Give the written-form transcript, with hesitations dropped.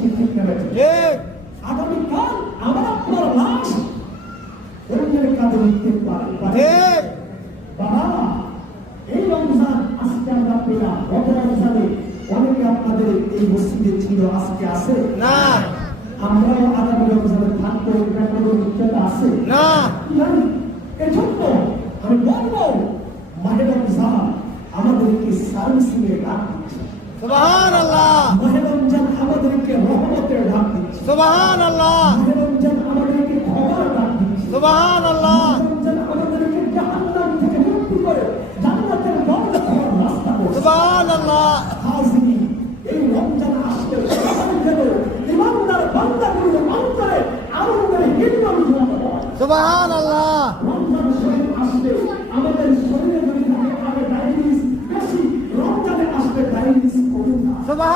দিচ্ছি, ঠিক না বেঠিক? ঠিক। আগামীকাল আমার আপনার লাশ অন্যের কাঁধে লিখতে পারে। ঠিক। বাবা, এই রমজান আজকে আমরা পেলাম। গত রমজানে অনেকে আপনাদের এই মসজিদে ছিল, আজকে আছে না। আমরাও আগামী রমজানে থাকবো, এটা কোনো নিশ্চয়তা আছে না। জানি। এজন্য আমি বলবো মাহে রমজান আমাদেরকে সার্ভিসিং এর ডাক দিচ্ছে। সুবহানাল্লাহ। মাহে রমজান আমাদেরকে রহমতের ডাক দিচ্ছে। সুবহানাল্লাহ। মাহে রমজান আমাদেরকে ক্ষমার ডাক দিচ্ছে। সুবহানাল্লাহ। মাহে রমজান আমাদেরকে জাহান্নাম থেকে মুক্তি করে জান্নাতের দরজা খোলার রাস্তা করছে। সুবহানাল্লাহ। হাজিরি, এই রমজান আসলে সবাই যেন ইমানদার বান্দাগুলোর অন্তরে আনন্দের হিম্মত জন্ম হয়। সুবহানাল্লাহ।